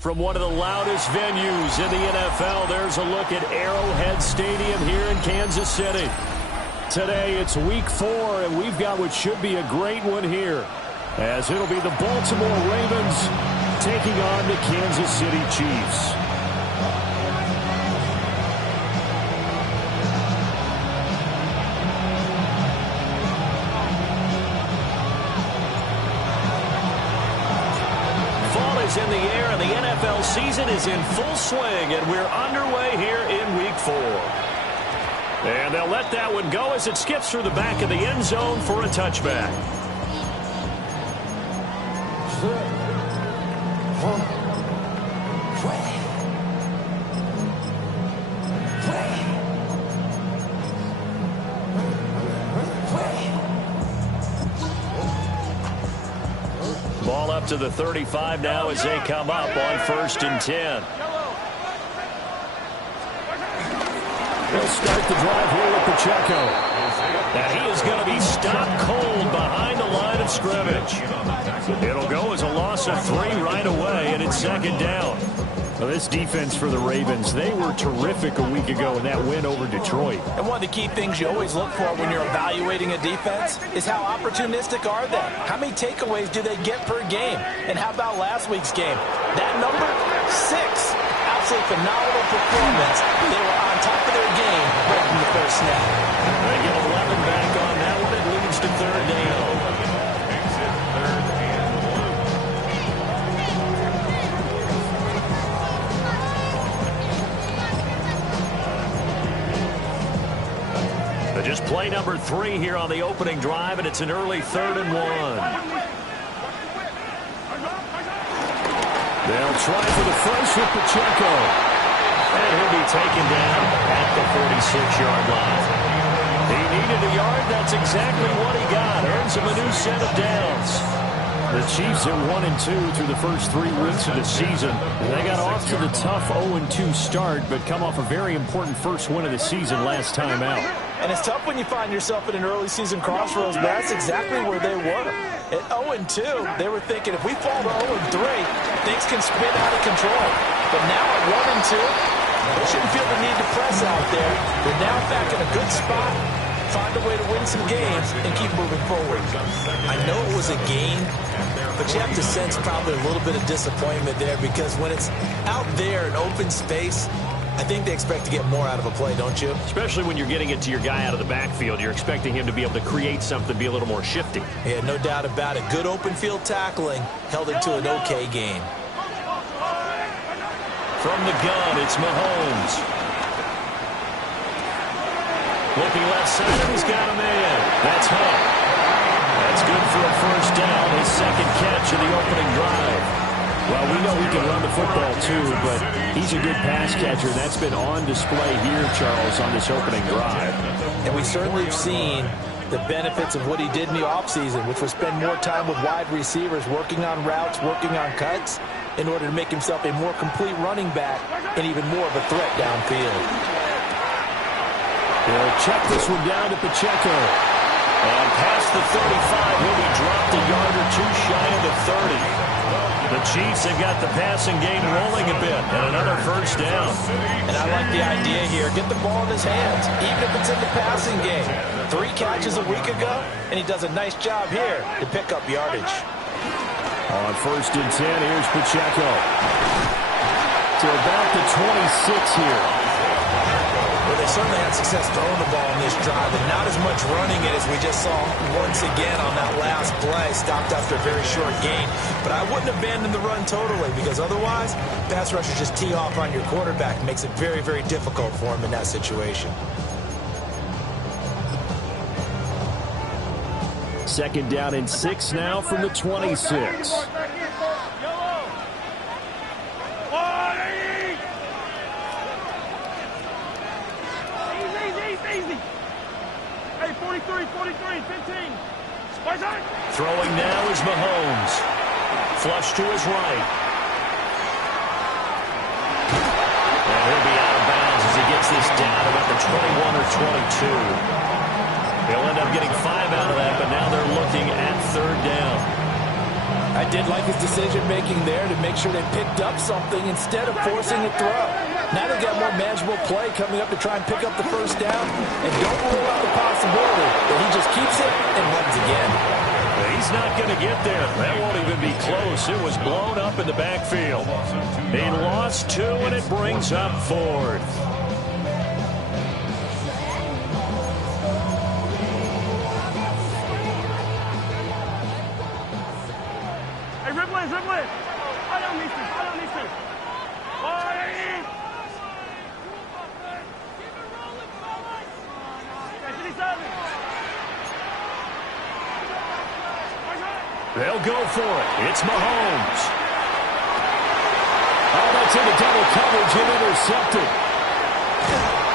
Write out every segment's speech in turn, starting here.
From one of the loudest venues in the NFL, there's a look at Arrowhead Stadium here in Kansas City. Today, it's Week 4, and we've got what should be a great one here, as it'll be the Baltimore Ravens taking on the Kansas City Chiefs. In the air, and the NFL season is in full swing, and we're underway here in Week 4. And they'll let that one go as it skips through the back of the end zone for a touchback. Ball up to the 35 now as they come up on 1st and 10. They'll start the drive here with Pacheco. And he is going to be stopped cold behind the line of scrimmage. It'll go as a loss of 3 right away, and it's 2nd down. Well, this defense for the Ravens, they were terrific a week ago in that win over Detroit. And one of the key things you always look for when you're evaluating a defense is how opportunistic are they? How many takeaways do they get per game? And how about last week's game? That number, 6. Absolutely phenomenal performance. They were on top of their game right from the first snap. They get 11 back on that one. It leads to 3rd down. Just play number 3 here on the opening drive, and it's an early 3rd and 1. They'll try for the first with Pacheco. And he'll be taken down at the 46-yard line. He needed a yard. That's exactly what he got. Earns him a new set of downs. The Chiefs are 1-2 through the first 3 weeks of the season. They got off to the tough 0-2 start, but come off a very important first win of the season last time out. And it's tough when you find yourself at an early season crossroads, but that's exactly where they were. At 0-2, they were thinking if we fall to 0-3, things can spin out of control. But now at 1-2, they shouldn't feel the need to press out there. They're now back in a good spot, find a way to win some games, and keep moving forward. I know it was a game, but you have to sense probably a little bit of disappointment there because when it's out there in open space, I think they expect to get more out of a play, don't you? Especially when you're getting it to your guy out of the backfield. You're expecting him to be able to create something, be a little more shifty. Yeah, no doubt about it. Good open field tackling held it to an okay game. From the gun, it's Mahomes. Looking left side, he's got a man. That's Hunt. That's good for a first down, his 2nd catch of the opening drive. Well, we know he can run the football, too, but he's a good pass catcher. That's been on display here, Charles, on this opening drive. And we certainly have seen the benefits of what he did in the offseason, which was spend more time with wide receivers, working on routes, working on cuts, in order to make himself a more complete running back and even more of a threat downfield. They'll check this one down to Pacheco. And past the 35, he'll be dropped a yard or 2 shy of the 30. The Chiefs have got the passing game rolling a bit, and another first down. And I like the idea here. Get the ball in his hands, even if it's in the passing game. 3 catches a week ago, and he does a nice job here to pick up yardage. On 1st and 10, here's Pacheco. To about the 26 here. Well, they certainly had success throwing the ball in this drive, and not as much running it as we just saw once again on that last play. Stopped after a very short gain. But I wouldn't abandon the run totally, because otherwise, pass rushers just tee off on your quarterback. It makes it very, very difficult for him in that situation. 2nd down and 6 now from the 26. Hey, 43, 15. Throwing now is Mahomes. Flush to his right. And he'll be out of bounds as he gets this down about the 21 or 22. They'll end up getting 5 out of that, but now they're looking at third down. I did like his decision-making there to make sure they picked up something instead of forcing a throw. Now they've got more manageable play coming up to try and pick up the first down. And don't rule out the possibility that he just keeps it and runs again. He's not going to get there. That won't even be close. It was blown up in the backfield. He lost 2, and it brings up 4th. They'll go for it. It's Mahomes. Oh, that's into double coverage and intercepted.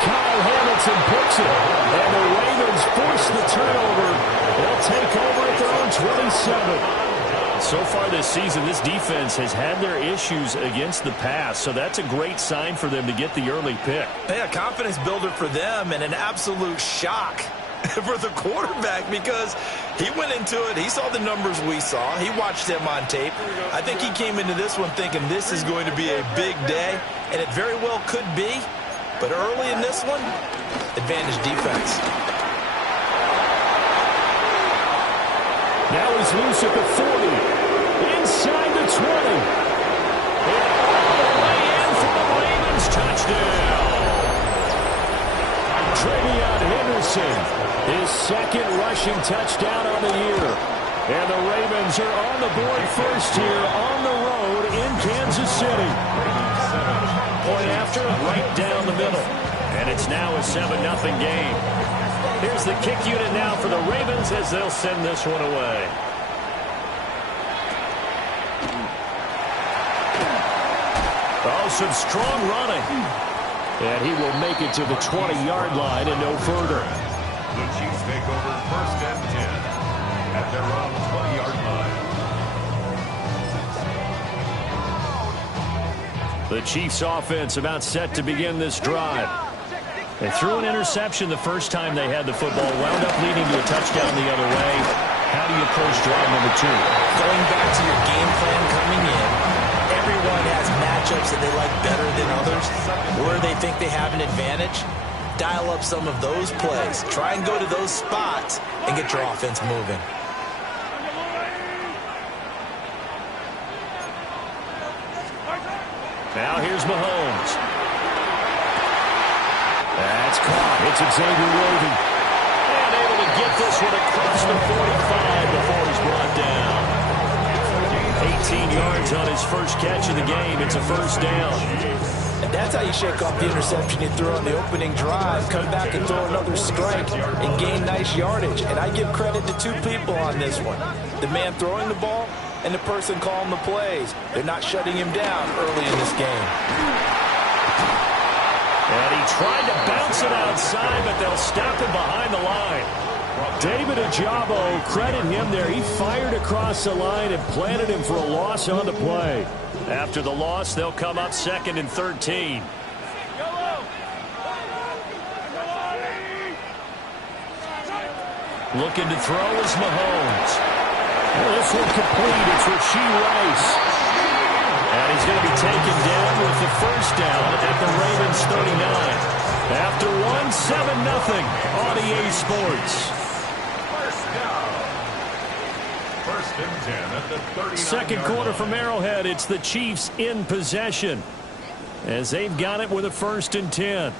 Kyle Hamilton picks it. And the Ravens force the turnover. They'll take over at their own 27. So far this season, this defense has had their issues against the pass, so that's a great sign for them to get the early pick. Yeah, confidence builder for them and an absolute shock for the quarterback because he went into it. He saw the numbers we saw. He watched them on tape. I think he came into this one thinking this is going to be a big day, and it very well could be. But early in this one, advantage defense. Now he's loose at the 40. Inside the 20. And all the way in for the Ravens. Touchdown. Travion Henderson, his second rushing touchdown on the year. And the Ravens are on the board first here on the road in Kansas City. Point after, right down the middle. And it's now a 7-0 game. Here's the kick unit now for the Ravens as they'll send this one away. Oh, some strong running. And he will make it to the 20-yard line and no further. The Chiefs take over 1st and 10 at their own 20-yard line. The Chiefs offense about set to begin this drive. They threw an interception the first time they had the football, wound up leading to a touchdown the other way. How do you approach drive number 2? Going back to your game plan coming in, everyone has matchups that they like better than others. Where they think they have an advantage, dial up some of those plays. Try and go to those spots and get your offense moving. Now here's Mahomes. That's caught. It's Xavier Worthy. And able to get this one across the 45 before he's brought down. 18 yards on his first catch of the game. It's a first down. And that's how you shake off the interception you threw on the opening drive. Come back and throw another strike and gain nice yardage. And I give credit to 2 people on this one. The man throwing the ball and the person calling the plays. They're not shutting him down early in this game. And he tried to bounce it outside, but they'll stop him behind the line. David Ajabo, credit him there. He fired across the line and planted him for a loss on the play. After the loss, they'll come up 2nd and 13. Looking to throw is Mahomes. Well, this one complete. It's Rashee Rice. And he's going to be taken down with the first down at the Ravens 39. After 7-0 on EA Sports. First and 10 at the 39-yard Second quarter from Arrowhead. It's the Chiefs in possession as they've got it with a 1st and 10.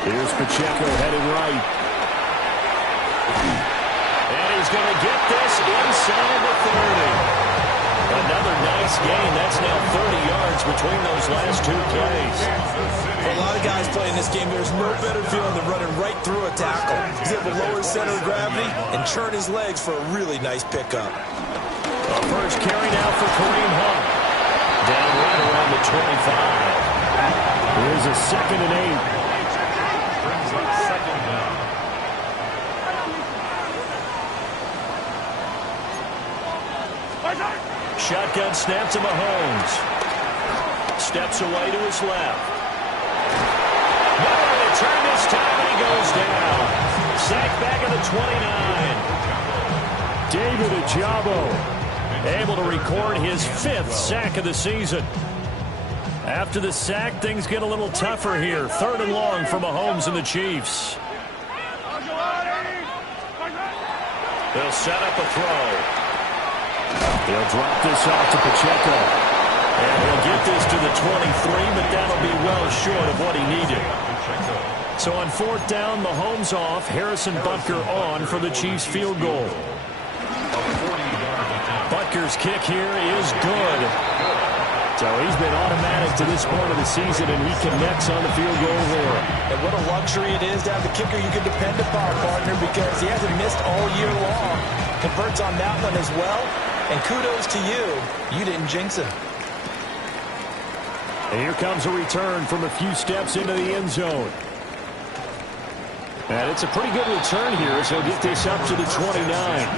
Here's Pacheco headed right. And he's going to get this inside the 30. Another nice gain. That's now 30 yards difference between those last two plays. For a lot of guys playing this game, there's no better feeling than running right through a tackle. He's able to lower his center of gravity and churn his legs for a really nice pickup. The first carry now for Kareem Hunt. Down right around the 25. Here's a 2nd and 8. Brings up 2nd down. Shotgun snap to Mahomes. Steps away to his left. Nowhere to turn this time, and he goes down. Sacked back at the 29. David Ojabo able to record his 5th sack of the season. After the sack, things get a little tougher here. 3rd and long for Mahomes and the Chiefs. They'll set up a throw. He'll drop this off to Pacheco. And he'll get this to the 23, but that'll be well short of what he needed. So on 4th down, Mahomes off, Harrison Butker on for the Chiefs field goal. Butker's kick here is good. So he's been automatic to this point of the season, and he connects on the field goal here. And what a luxury it is to have the kicker you can depend upon, partner, because he hasn't missed all year long. Converts on that one as well. And kudos to you. You didn't jinx him. And here comes a return from a few steps into the end zone. And it's a pretty good return here as he'll get this up to the 29.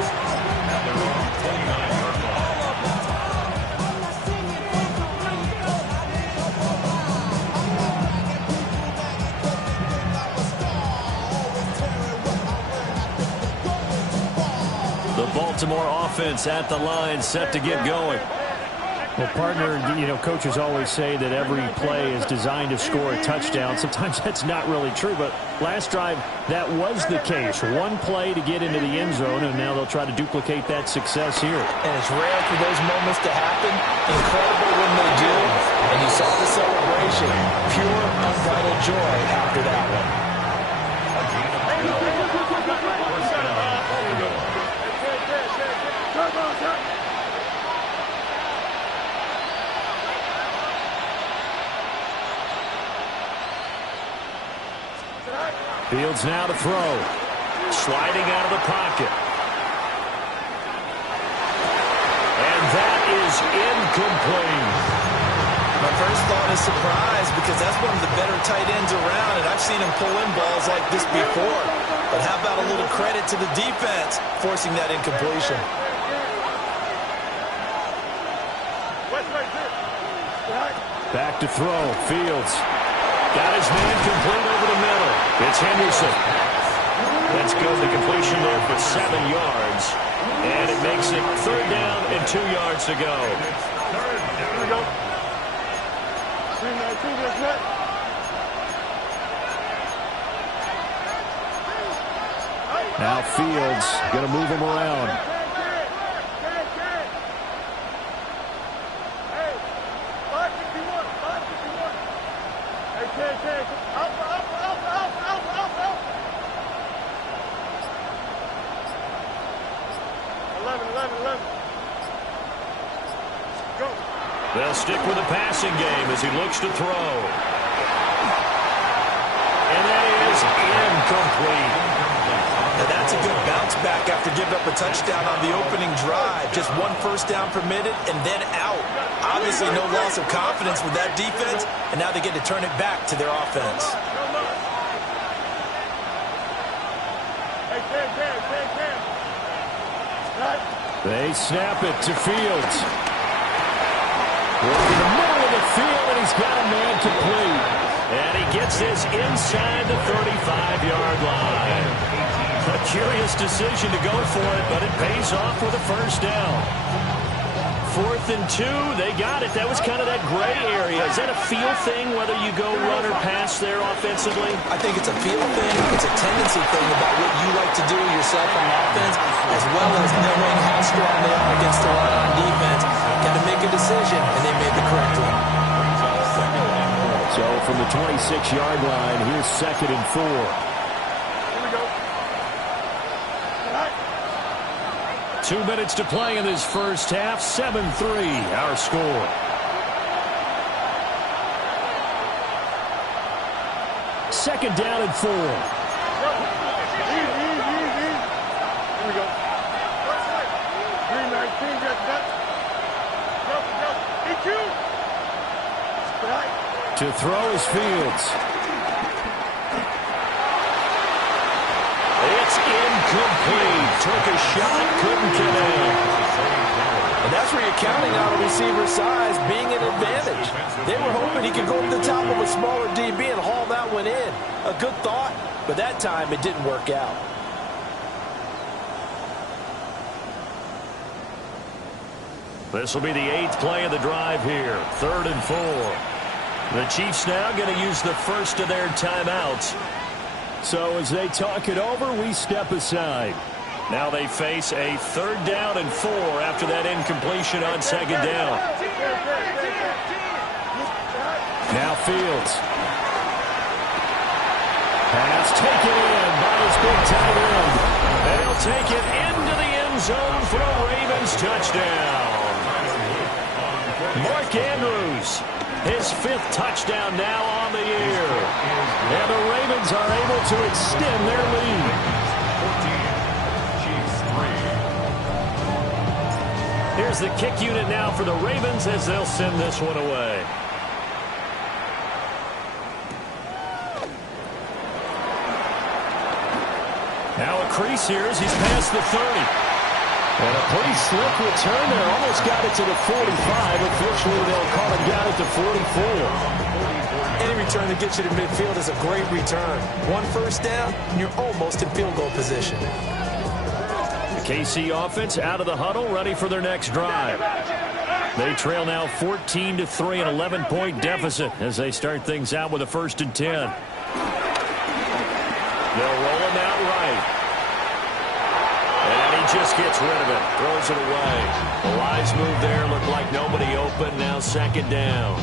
Baltimore offense at the line, set to get going. Well, partner, you know, coaches always say that every play is designed to score a touchdown. Sometimes that's not really true, but last drive, that was the case. One play to get into the end zone, and now they'll try to duplicate that success here. And it's rare for those moments to happen. Incredible when they do. And you saw the celebration. Pure, unbridled joy after that one. Fields now to throw. Sliding out of the pocket. And that is incomplete. My first thought is surprise because that's one of the better tight ends around, and I've seen him pull in balls like this before. But how about a little credit to the defense forcing that incompletion? Back to throw. Fields. Got his man complete over the middle. It's Henderson. That's good. The completion there for 7 yards. And it makes it 3rd down and 2 yards to go. Now Fields going to move him around. They'll stick with the passing game as he looks to throw. And that is incomplete. Now that's a good bounce back after giving up a touchdown on the opening drive. Just 1 first down permitted and then out. Obviously no loss of confidence with that defense, and now they get to turn it back to their offense. They snap it to Fields. Over the middle of the field, and he's got a man complete. And he gets this inside the 35-yard line. A curious decision to go for it, but it pays off with a first down. 4th and 2, they got it. That was kind of that gray area. Is that a feel thing, whether you go run or pass there offensively? I think it's a feel thing. It's a tendency thing about what you like to do yourself on offense, as well as knowing how strong they are against the run on defense. Got to make a decision, and they made the correct one. So from the 26-yard line, here's 2nd and 4. 2 minutes to play in this first half. 7-3, our score. second down and 4. Here we go. Green light, green red, To throw is Fields. It's incomplete. Took a shot, couldn't connect. And that's where you're counting on a receiver's size being an advantage. They were hoping he could go to the top of a smaller DB and haul that one in. A good thought, but that time it didn't work out. This will be the 8th play of the drive here. 3rd and 4. The Chiefs now going to use the first of their timeouts. So as they talk it over, we step aside. Now they face a 3rd down and 4 after that incompletion on 2nd down. Now Fields. Pass taken in by his big tight end. They'll take it into the end zone for a Ravens touchdown. Mark Andrews, his 5th touchdown now on the year. And the Ravens are able to extend their lead. 14, Chiefs 3. Here's the kick unit now for the Ravens as they'll send this one away. Now a crease here as he's past the 30. And a pretty slick return there. Almost got it to the 45. Unfortunately, they'll call it got it to 44. Any return that gets you to midfield is a great return. 1 first down, and you're almost in field goal position. The KC offense out of the huddle, ready for their next drive. They trail now 14-3, an 11-point deficit as they start things out with a 1st and 10. They'll roll him out right. And he just gets rid of it. Throws it away. The lines move there. Look like nobody open. Now 2nd down.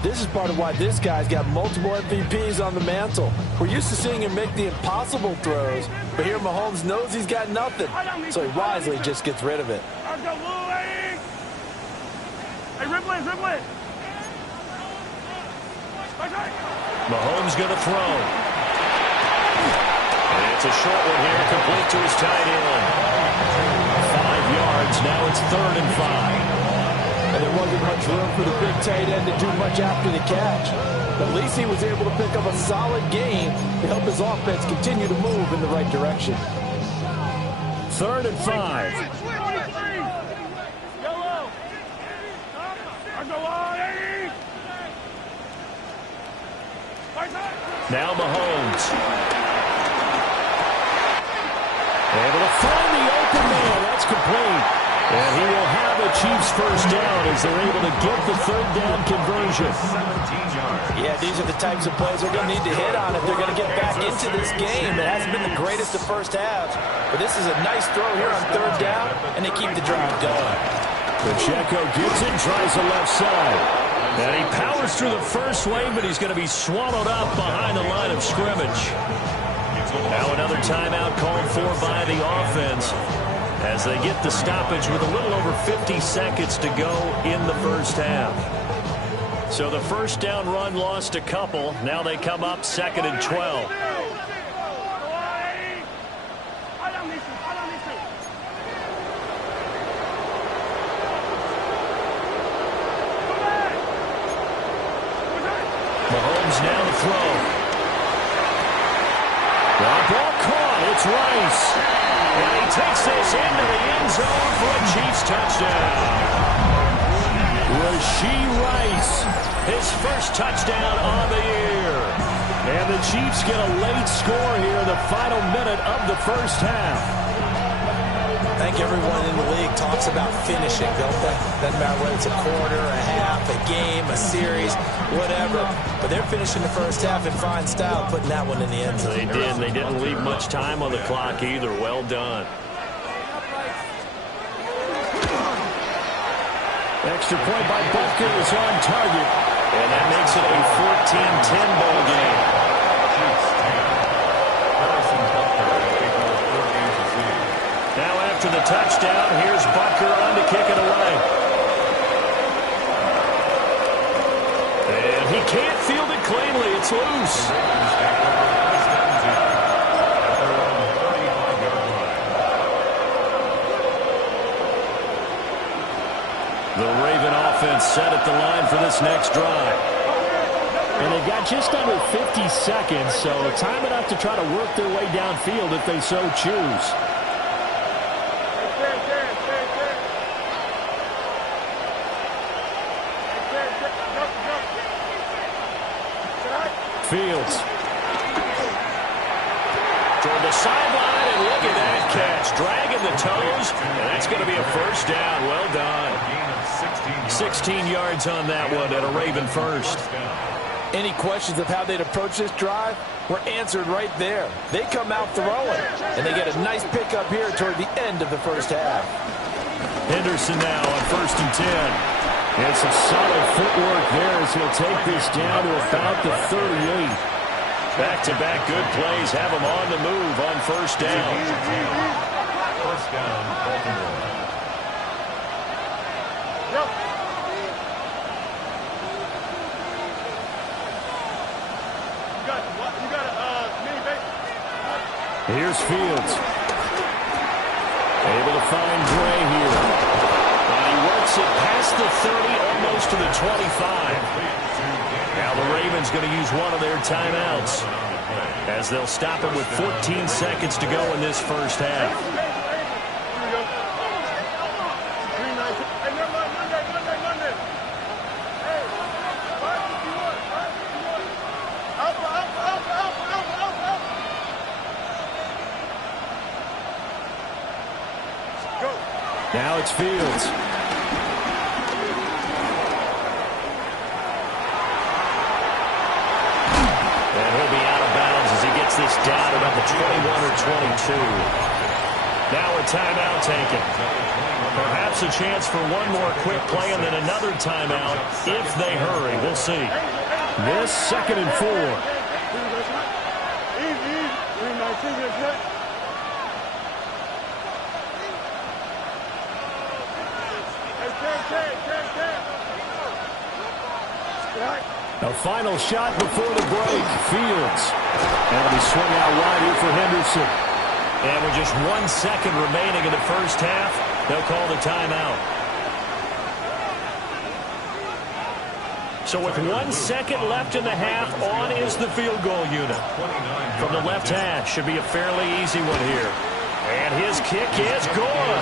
This is part of why this guy's got multiple MVPs on the mantle. We're used to seeing him make the impossible throws, but here Mahomes knows he's got nothing, so he wisely just gets rid of it. Mahomes going to throw. And it's a short one here, complete to his tight end. 5 yards, now it's 3rd and 5. And there wasn't much room for the big tight end to do much after the catch. But at least he was able to pick up a solid gain to help his offense continue to move in the right direction. 3rd and 5. Now Mahomes. Able to find the open man. That's complete. And he will have a Chiefs 1st down as they're able to get the 3rd down conversion. 17 yards. Yeah, these are the types of plays they're going to need to hit on if they're going to get back into this game. It hasn't been the greatest of first halves, but this is a nice throw here on 3rd down, and they keep the drive going. Pacheco gets it, tries the left side. And he powers through the first lane, but he's going to be swallowed up behind the line of scrimmage. Now another timeout called for by the offense as they get the stoppage with a little over 50 seconds to go in the first half. So the 1st down run lost a couple. Now they come up 2nd and 12. Mahomes now to throw. The ball caught. It's Rice. And he takes this into the end zone for a Chiefs touchdown. Rashee Rice, His 1st touchdown on the year. and the Chiefs get a late score here in the final minute of the first half. I think everyone in the league talks about finishing, don't they? Doesn't matter whether it's a quarter, a half, a game, a series, whatever. But they're finishing the first half in fine style, putting that one in the end zone. They did. They didn't leave much time on the clock either. Well done. Extra point by Butker is on target. And that makes it a 14-10 ball game. Now after the touchdown, here's Butker on to kick it away. And he can't field it cleanly. It's loose. The Raven offense set at the line for this next drive. And they've got just under 50 seconds, so time enough to try to work their way downfield if they so choose. Fields. Toward the sideline, and look at that catch. Dragging the toes, and that's going to be a first down. Well done. 16 yards on that one at a Raven first. Any questions of how they'd approach this drive were answered right there. They come out throwing, and they get a nice pickup here toward the end of the first half. Henderson now on 1st and 10. And some solid footwork there as he'll take this down to about the 38. Back-to-back good plays have him on the move on first down. First down, Baltimore. Here's Fields. Able to find Gray here. And he works it past the 30, almost to the 25. Now the Ravens going to use one of their timeouts as they'll stop it with 14 seconds to go in this first half. Now it's Fields. And he'll be out of bounds as he gets this down about the 21 or 22. Now a timeout taken. Perhaps a chance for one more quick play and then another timeout if they hurry. We'll see. This 2nd and 4. A final shot before the break. Fields. That'll be swung out wide here for Henderson. And with just 1 second remaining in the first half, they'll call the timeout. So with 1 second left in the half, on is the field goal unit. From the left hash, should be a fairly easy one here. And his kick is good.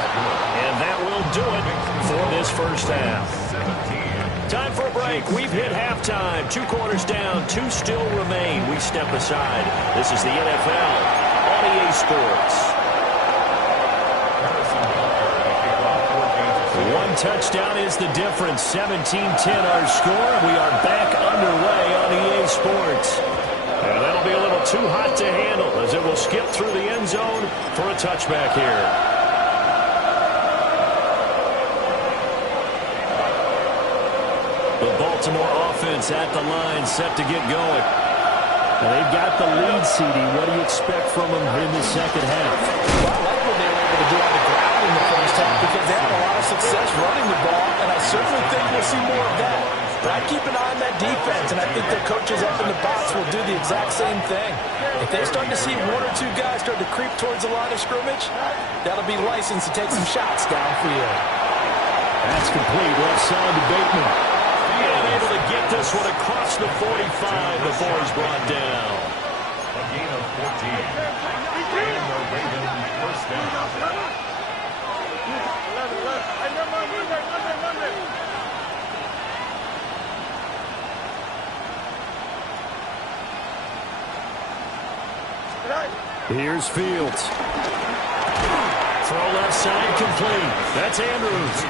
And that will do it for this first half. Time for a break. We've hit halftime. 2 quarters down, 2 still remain. We step aside. This is the NFL on EA Sports. One touchdown is the difference. 17-10 our score. We are back underway on EA Sports. And that'll be a little too hot to handle as it will skip through the end zone for a touchback here. The Baltimore offense at the line, set to get going. Now they've got the lead, CD. What do you expect from them in the second half? Well, I like what they were able to do on the ground in the first half because they had a lot of success running the ball, and I certainly think we'll see more of that. But I keep an eye on that defense, and I think their coaches up in the box will do the exact same thing. If they start to see 1 or 2 guys start to creep towards the line of scrimmage, that'll be licensed to take some shots downfield. That's complete. Left side to Bateman. And able to get this one across the 45 before he's brought down. A gain of 14. And the Ravens first down. Here's Fields. Throw left side complete. That's Andrews.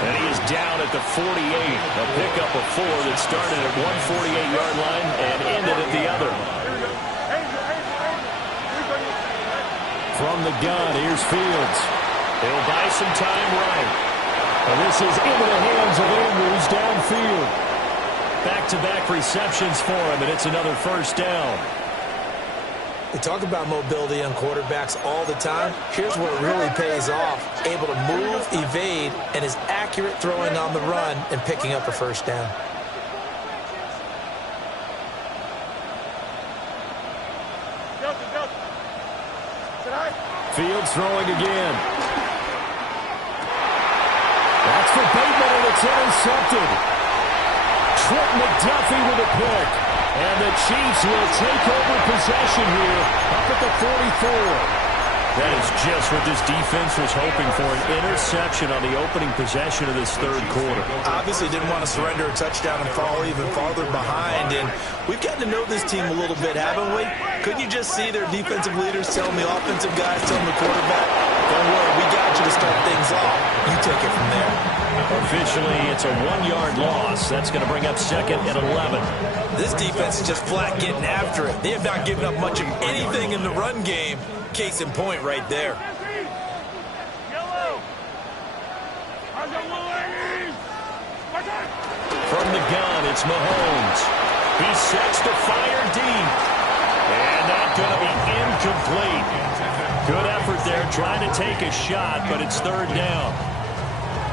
And he is down at the 48. A pickup of 4 that started at 148-yard line and ended at the other. From the gun, here's Fields. He'll buy some time right. And this is into the hands of Andrews downfield. Back-to-back receptions for him, and it's another first down. We talk about mobility on quarterbacks all the time. Here's where it really pays off. Able to move, evade, and is accurate throwing on the run and picking up a first down. Fields throwing again. That's for Bateman, and it's intercepted. Trent McDuffie with a pick. And the Chiefs will take over possession here up at the 44. That is just what this defense was hoping for, an interception on the opening possession of this third quarter. Obviously didn't want to surrender a touchdown and fall even farther behind. And we've gotten to know this team a little bit, haven't we? Couldn't you just see their defensive leaders telling the offensive guys, telling the quarterback, don't worry, we got you to start things off. You take it from there. Officially, it's a 1-yard loss. That's going to bring up 2nd and 11. This defense is just flat getting after it. They have not given up much of anything in the run game. Case in point right there. From the gun, it's Mahomes. He sets to fire deep. And that's going to be incomplete. Good effort there trying to take a shot, but it's 3rd down.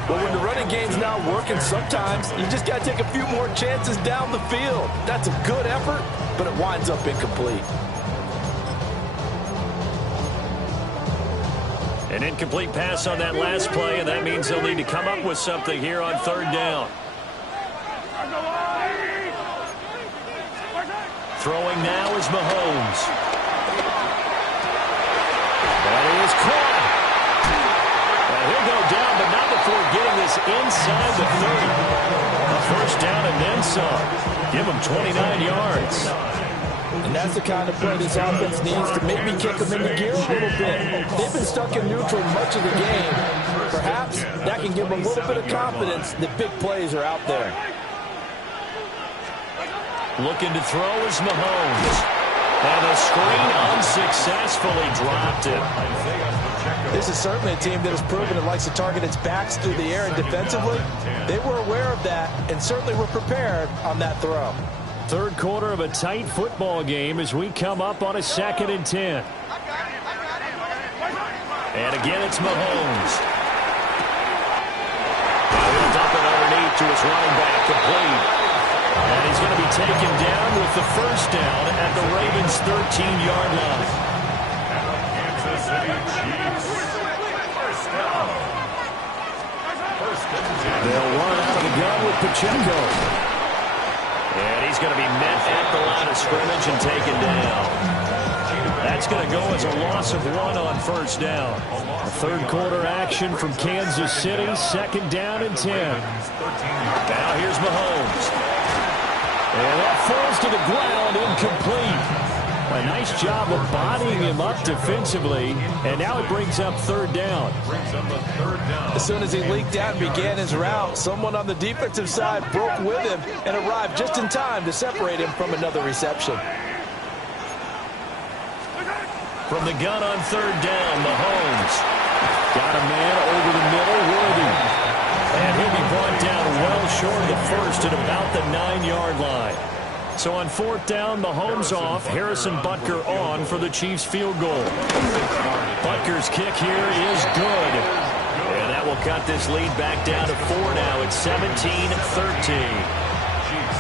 Well, when the running game's not working, sometimes you just got to take a few more chances down the field. That's a good effort, but it winds up incomplete. An incomplete pass on that last play, and that means they'll need to come up with something here on 3rd down. Throwing now is Mahomes. That is caught. And he'll go down, but not before getting this inside the 30. A 1st down and then some. Give him 29 yards. And that's the kind of play this offense needs to maybe kick them into gear a little bit. They've been stuck in neutral much of the game. Perhaps that can give them a little bit of confidence that big plays are out there. Looking to throw is Mahomes. And the screen unsuccessfully dropped it. This is certainly a team that has proven it likes to target its backs through the air, and defensively, they were aware of that and certainly were prepared on that throw. 3rd quarter of a tight football game as we come up on a 2nd and 10. And again, it's Mahomes. He'll dump it underneath to his running back, complete. And he's going to be taken down with the 1st down at the Ravens' 13-yard line. Kansas City Chiefs. 1st down. 1st and 10. They'll run out of the gun with Pacheco. And he's going to be met at the line of scrimmage and taken down. That's going to go as a loss of 1 on 1st down. A 3rd quarter action from Kansas City, 2nd down and 10. Now here's Mahomes. And that falls to the ground, incomplete. A nice job of bodying him up defensively, and now it brings up 3rd down. As soon as he leaked out and began his route, someone on the defensive side broke with him and arrived just in time to separate him from another reception. From the gun on 3rd down, Mahomes. Got a man over the middle, Worthy. And he'll be brought down well short of the 1st at about the 9-yard line. So on 4th down, Mahomes off, Harrison Butker on for the Chiefs field goal. Butker's kick here is good. And that will cut this lead back down to 4 now. It's 17-13.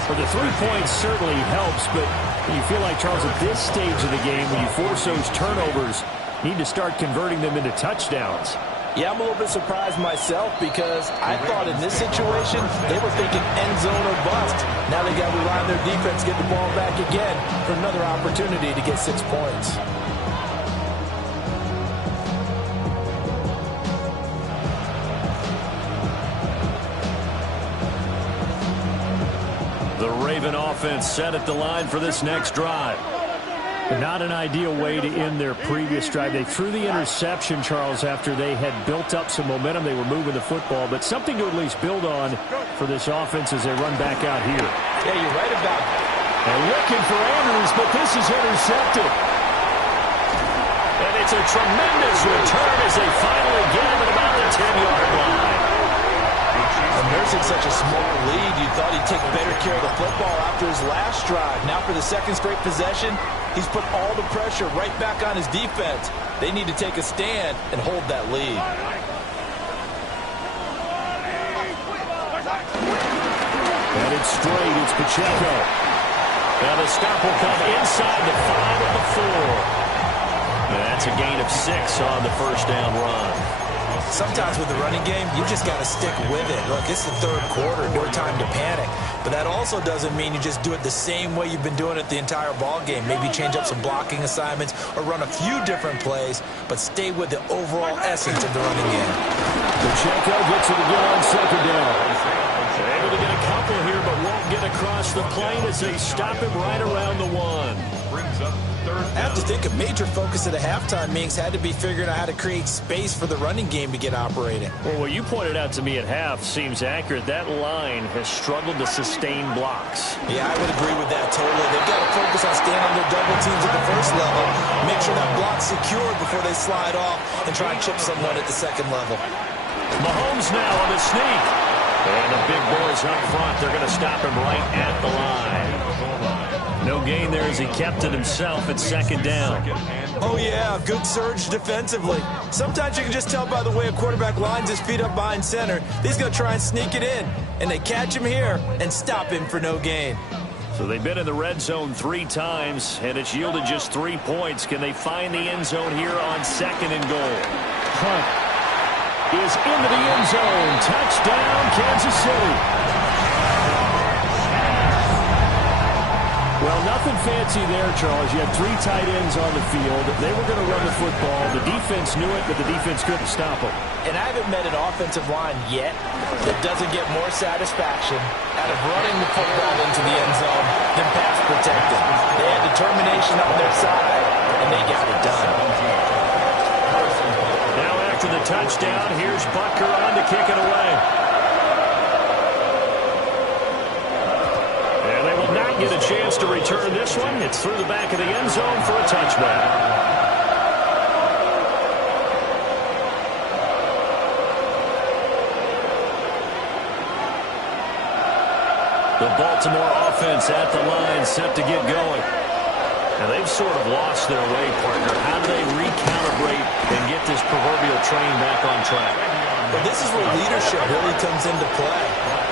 Well, the 3 points certainly helps, but you feel like, Charles, at this stage of the game, when you force those turnovers, you need to start converting them into touchdowns. Yeah, I'm a little bit surprised myself because I thought in this situation they were thinking end zone or bust. Now they got to rely on their defense, get the ball back again for another opportunity to get 6 points. The Raven offense set at the line for this next drive. Not an ideal way to end their previous drive. They threw the interception, Charles, after they had built up some momentum. They were moving the football, but something to at least build on for this offense as they run back out here. Yeah, you're right about it. And looking for Andrews, but this is intercepted. And it's a tremendous return as they finally get him at about the 10-yard line. And nursing such a small lead, you thought he'd take better care of the football after his last drive. Now for the 2nd straight possession, he's put all the pressure right back on his defense. They need to take a stand and hold that lead. And it's straight. It's Pacheco. Now the stop will come inside the 5 of the 4. And that's a gain of 6 on the 1st down run. Sometimes with the running game, you just got to stick with it. Look, it's the third quarter, no time to panic. But that also doesn't mean you just do it the same way you've been doing it the entire ball game. Maybe change up some blocking assignments or run a few different plays, but stay with the overall essence of the running game. Pacheco gets it again on second down. Able to get a couple here, but won't get across the plane as they stop him right around the 1. Brings up third down. I have to think a major focus at a halftime means had to be figuring out how to create space for the running game to get operating. Well, what you pointed out to me at half seems accurate. That line has struggled to sustain blocks. Yeah, I would agree with that totally. They've got to focus on staying on their double teams at the first level, make sure that block's secured before they slide off and try and chip someone at the second level. Mahomes now on the sneak. And the big boys up front, they're going to stop him right at the line. No gain there as he kept it himself at second down. Oh, yeah, good surge defensively. Sometimes you can just tell by the way a quarterback lines his feet up behind center. He's going to try and sneak it in, and they catch him here and stop him for no gain. So they've been in the red zone 3 times, and it's yielded just 3 points. Can they find the end zone here on second and goal? Hunt is into the end zone. Touchdown, Kansas City. Well, nothing fancy there, Charles. You had 3 tight ends on the field. They were going to run the football. The defense knew it, but the defense couldn't stop them. And I haven't met an offensive line yet that doesn't get more satisfaction out of running the football into the end zone than pass protecting. They had determination on their side, and they got it done. Now after the touchdown, here's Butker on to kick it away. And they will not get a chance to return this one. It's through the back of the end zone for a touchback. The Baltimore offense at the line, set to get going. And they've sort of lost their way, partner. How do they recalibrate and get this proverbial train back on track? Well, this is where leadership really comes into play.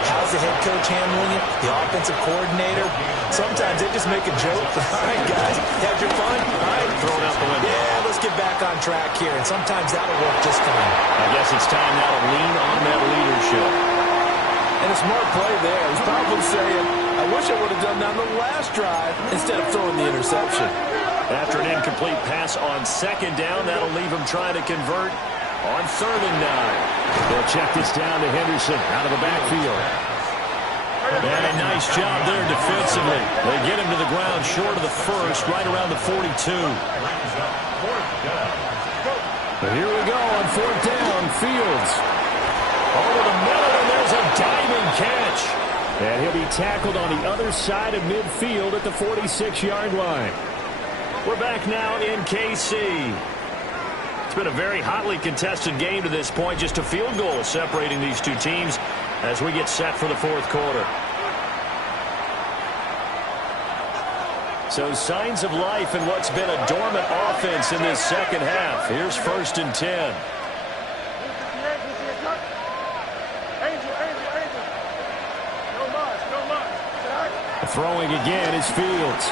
How's the head coach handling it? The offensive coordinator? Sometimes they just make a joke. All right, guys, had your fun? All right. Throw it out the window. Yeah, let's get back on track here. And sometimes that'll work just fine. I guess it's time now to lean on that leadership. And a smart play there. He's probably saying, I wish I would have done that on the last drive instead of throwing the interception. After an incomplete pass on second down, that'll leave him trying to convert on 3rd and 9. They'll check this down to Henderson out of the backfield. And a nice job there defensively. They get him to the ground short of the first, right around the 42. But here we go on 4th down. Fields over the middle, and there's a diving catch. And he'll be tackled on the other side of midfield at the 46-yard line. We're back now in KC. It's been a very hotly contested game to this point. Just a field goal separating these two teams as we get set for the 4th quarter. So signs of life in what's been a dormant offense in this second half. Here's 1st and 10. Throwing again is Fields.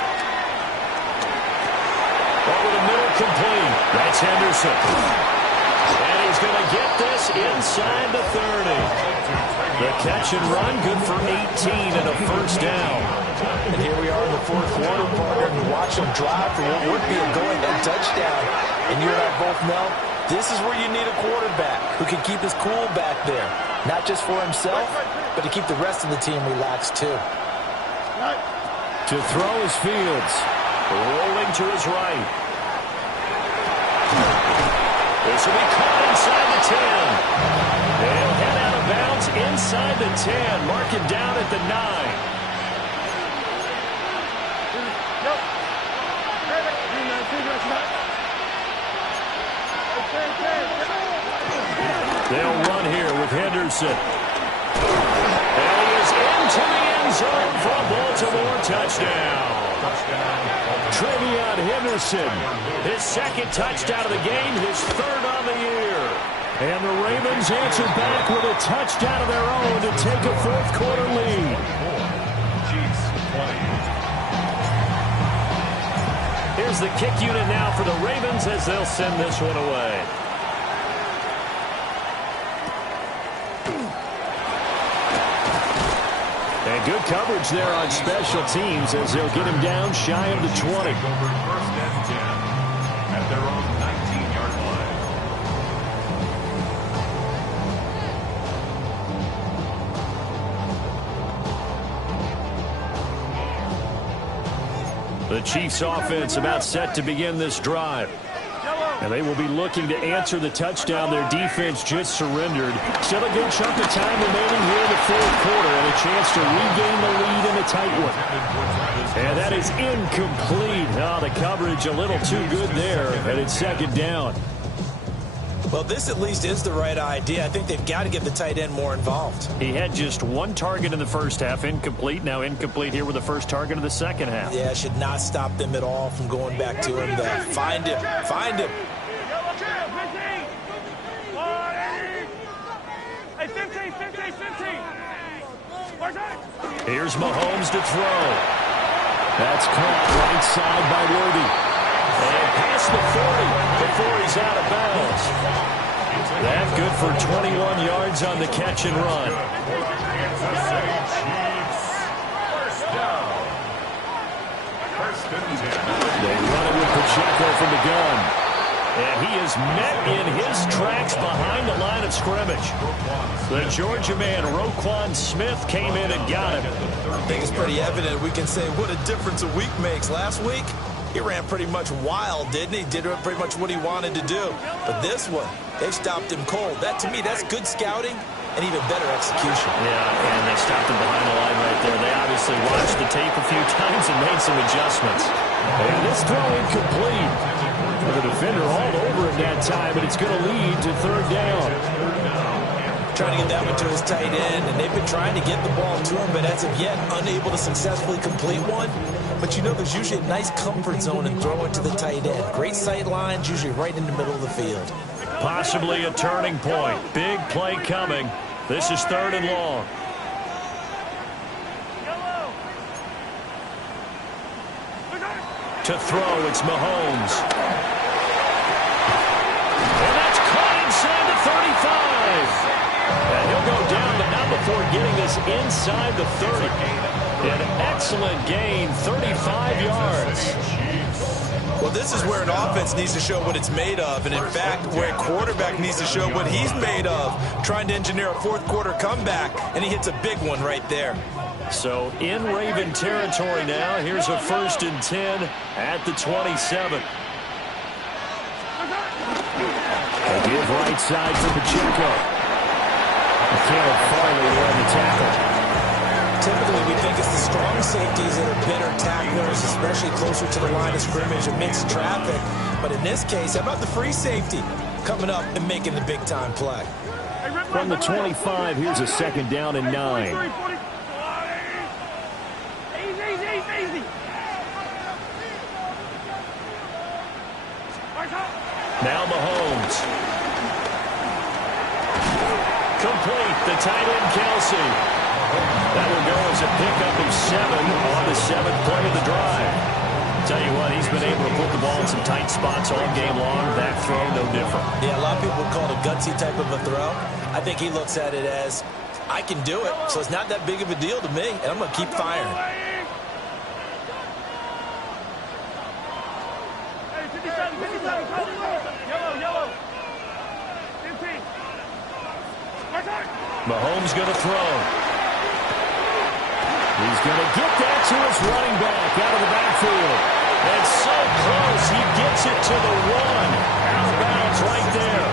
Over the middle, complete. That's Henderson. And he's going to get this inside the 30. The catch and run, good for 18 and a 1st down. And here we are in the 4th quarter, partner, and watch him drive for what would be a go-ahead touchdown. And you and I both know this is where you need a quarterback who can keep his cool back there. Not just for himself, but to keep the rest of the team relaxed too. To throw is Fields. Rolling to his right. This will be caught inside the 10. They'll head out of bounds inside the 10. Mark him down at the 9. They'll run here with Henderson. And he is into the end zone for a Baltimore touchdown. Trevion Henderson, his 2nd touchdown of the game, his 3rd on the year. And the Ravens answer back with a touchdown of their own to take a 4th quarter lead. Here's the kick unit now for the Ravens as they'll send this one away. And good coverage there on special teams as they'll get him down shy of the 20. Take over 1st and 10 at their own 19-yard line. The Chiefs offense about set to begin this drive. And they will be looking to answer the touchdown their defense just surrendered. Still a good chunk of time remaining here in the 4th quarter and a chance to regain the lead in a tight one. And that is incomplete. Oh, the coverage a little too good there, and it's 2nd down. Well, this at least is the right idea. I think they've got to get the tight end more involved. He had just 1 target in the first half, incomplete. Now incomplete here with the first target of the second half. Yeah, should not stop them at all from going back to him. Find him. Find him. Here's Mahomes to throw. That's caught right side by Worthy. And past the 40 before he's out of bounds. That's good for 21 yards on the catch and run. They run it with Pacheco from the gun. And he is met in his tracks behind the line of scrimmage. The Georgia man, Roquan Smith, came in and got him. I think it's pretty evident. We can say what a difference a week makes. Last week, he ran pretty much wild, didn't he? Did pretty much what he wanted to do. But this one, they stopped him cold. That, to me, that's good scouting and even better execution. Yeah, and they stopped him behind the line right there. They obviously watched the tape a few times and made some adjustments. And this throw incomplete. The defender all over him that time, but it's going to lead to 3rd down. Trying to get that one to his tight end, and they've been trying to get the ball to him, but as of yet, unable to successfully complete one. But you know there's usually a nice comfort zone in throwing to the tight end. Great sight lines, usually right in the middle of the field. Possibly a turning point. Big play coming. This is 3rd and long. To throw, it's Mahomes. And that's caught inside the 35. And he'll go down, but not before getting this inside the 30. An excellent gain, 35 yards. Well, this is where an offense needs to show what it's made of, and in fact, where a quarterback needs to show what he's made of, trying to engineer a 4th quarter comeback, and he hits a big one right there. So in Raven territory now. Here's a 1st and 10 at the 27. They give right side for Pacheco. Caleb Farley on the tackle. Typically, we think it's the strong safeties that are better tacklers, especially closer to the line of scrimmage amidst traffic. But in this case, how about the free safety coming up and making the big-time play? From the 25, here's a 2nd down and 9. Now Mahomes. Complete. The tight end, Kelsey. That will go as a pickup of 7 on the 7th play of the drive. Tell you what, he's been able to put the ball in some tight spots all game long. That throw, no different. Yeah, a lot of people would call it a gutsy type of a throw. I think he looks at it as, I can do it, so it's not that big of a deal to me, and I'm going to keep firing. Mahomes going to throw. He's going to get that to his running back out of the backfield. And so close, he gets it to the 1. Out of bounds right there.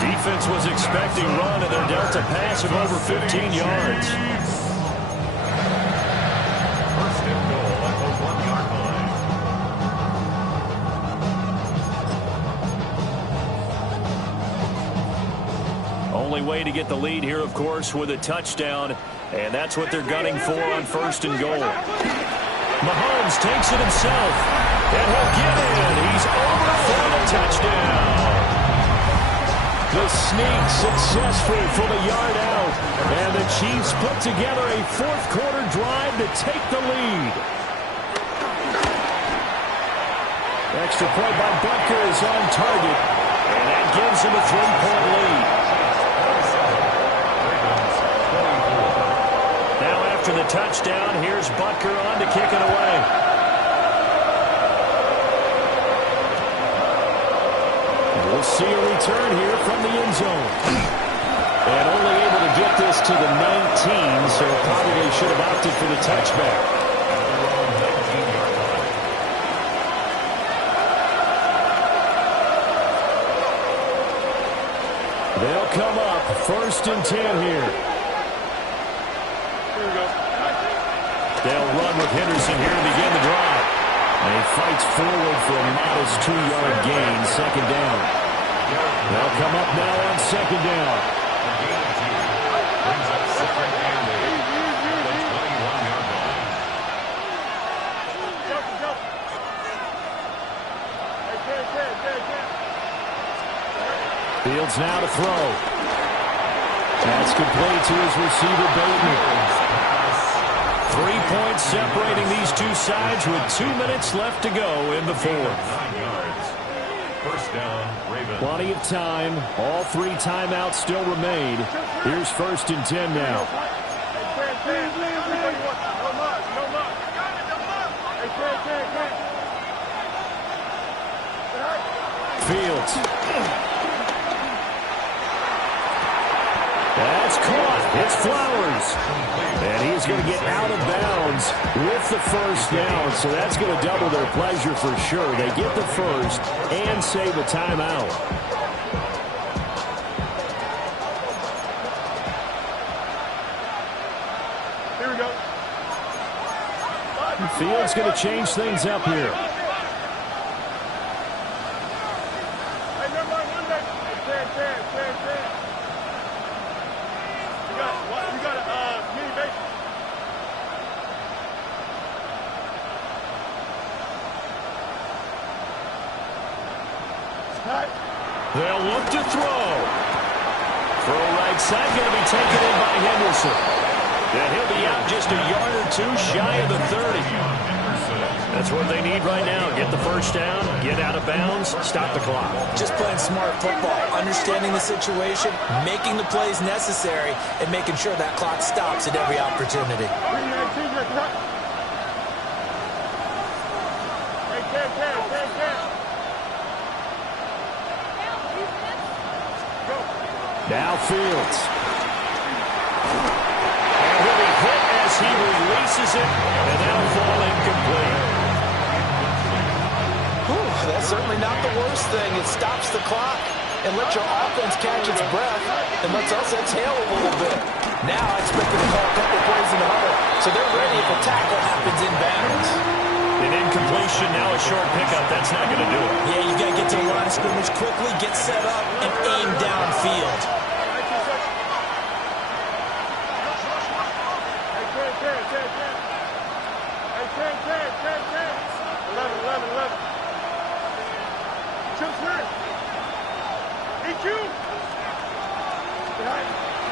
Defense was expecting run, and they're dealt a pass of over 15 yards. 1st and goal at the 1-yard line. Only way to get the lead here, of course, with a touchdown. And that's what they're gunning for on 1st and goal. Mahomes takes it himself. And he'll get in. He's over for the touchdown. The sneak successful from a yard out. And the Chiefs put together a 4th quarter drive to take the lead. Extra point by Butker is on target. And that gives him a 3-point lead. after the touchdown. Here's Butker on to kick it away. We'll see a return here from the end zone. And only able to get this to the 19, so probably should have opted for the touchback. They'll come up 1st and 10 here. They'll run with Henderson here to begin the drive. And he fights forward for a modest 2-yard gain, 2nd down. They'll come up now on 2nd down. Brings up 2nd and 8. The 21-yard line. Fields now to throw. That's complete to his receiver, Bateman. 3 points separating these two sides with 2 minutes left to go in the 4th. 9 yards. 1st down, Ravens. Plenty of time. All 3 timeouts still remain. Here's 1st and 10 now. Fields. That's caught. It's Flowers. And he's going to get out of bounds with the 1st down. So that's going to double their pleasure for sure. They get the 1st and save a timeout. Here we go. Fields going to change things up here. They'll look to throw. Throw right side going to be taken in by Henderson. And he'll be out just a yard or 2 shy of the 30. That's what they need right now. Get the 1st down, get out of bounds, stop the clock. Just playing smart football, understanding the situation, making the plays necessary, and making sure that clock stops at every opportunity. Now Fields. And he'll be hit as he releases it, and that'll fall incomplete. That's certainly not the worst thing. It stops the clock and lets your offense catch its breath and lets us exhale a little bit. Now I expect them to call a couple plays in the huddle, so they're ready if a tackle happens in bounds. An incompletion, now a short pickup. That's not going to do it. Yeah, you've got to get to the line of scrimmage quickly, get set up, and aim downfield.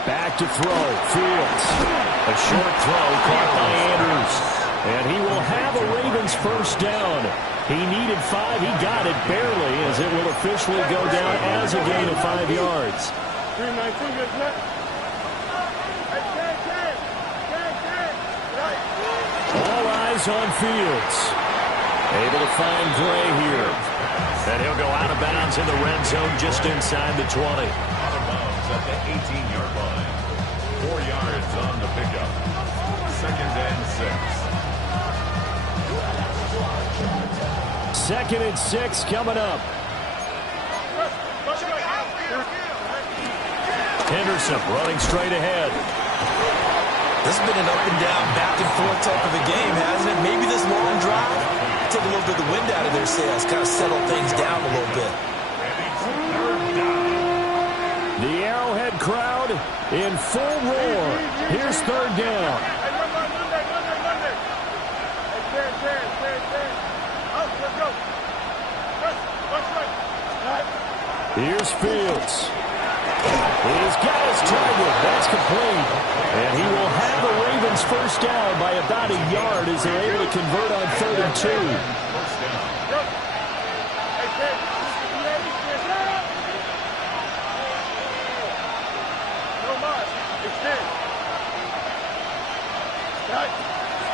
Back to throw. Fields. A short throw caught by Andrews. And he will have a Ravens 1st down. He needed 5. He got it barely, as it will officially go down as a gain of 5 yards. All eyes on Fields. Able to find Gray here. And he'll go out of bounds in the red zone just inside the 20. Out of bounds at the 18-yard line. 4 yards on the pickup. 2nd and 6. 2nd and 6 coming up. Henderson running straight ahead. This has been an up and down, back and forth type of a game, hasn't it? Maybe this long drive, take a little bit of the wind out of their sails, kind of settle things down a little bit. The Arrowhead crowd in full roar. Here's 3rd down. Here's Fields. He's got his target. That's complete. And he will have the Ravens 1st down by about a yard as they're able to convert on 3rd and 2.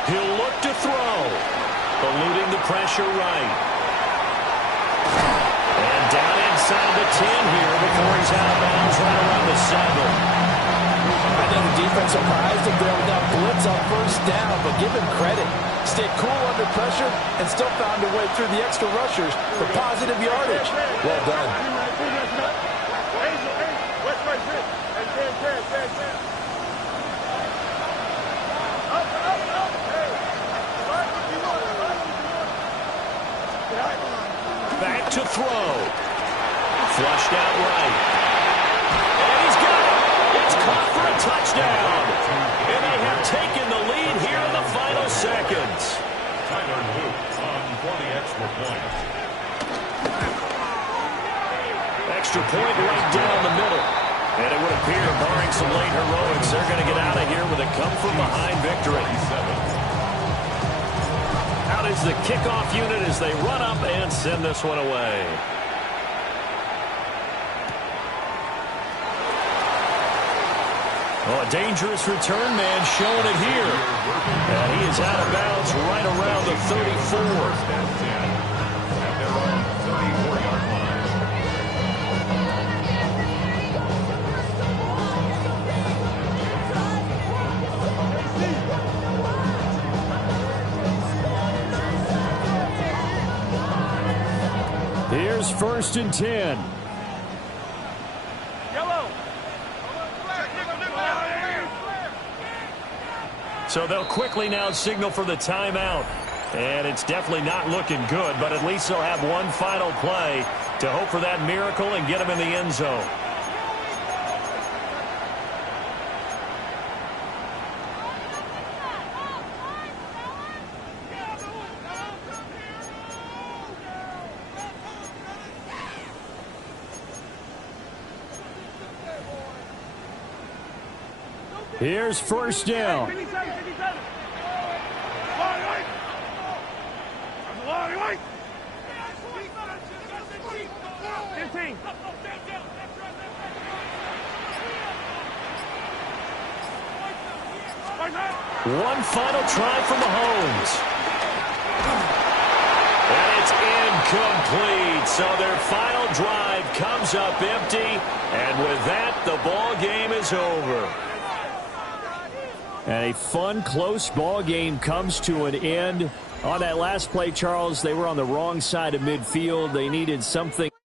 He'll look to throw. Eluding the pressure right. And down inside the 10 here before he's out of bounds right around the 7. I know the defense surprised him there with that blitz on first down, but give him credit. Stayed cool under pressure and still found a way through the extra rushers for positive yardage. Well done. Back to throw. Flushed out right. And he's got it. It's caught for a touchdown. And they have taken the lead here in the final seconds. Tyler Luke on for the extra point. Extra point right down the middle. And it would appear, barring some late heroics, they're going to get out of here with a come-from-behind victory. Out is the kickoff unit as they run up and send this one away. Oh, a dangerous return man showing it here. And he is out of bounds right around the 34. At their own 34-yard line. Here's 1st and 10. So they'll quickly now signal for the timeout. And it's definitely not looking good, but at least they'll have one final play to hope for that miracle and get them in the end zone. Here's 1st down. One final try for Mahomes. And it's incomplete. So their final drive comes up empty. And with that, the ball game is over. And a fun, close ball game comes to an end. On that last play, Charles, they were on the wrong side of midfield. They needed something.